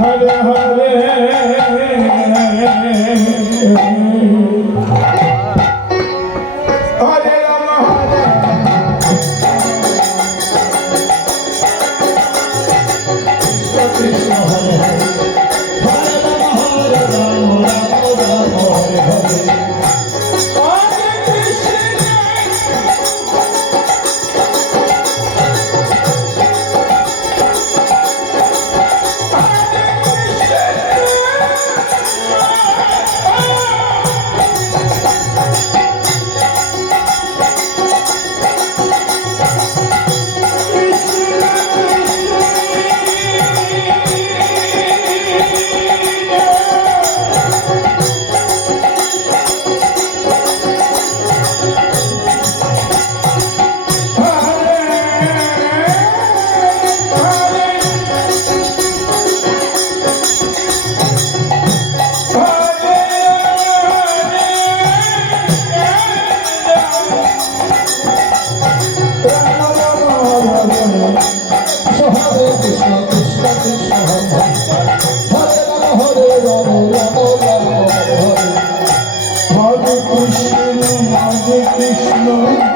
Hare Hare alone.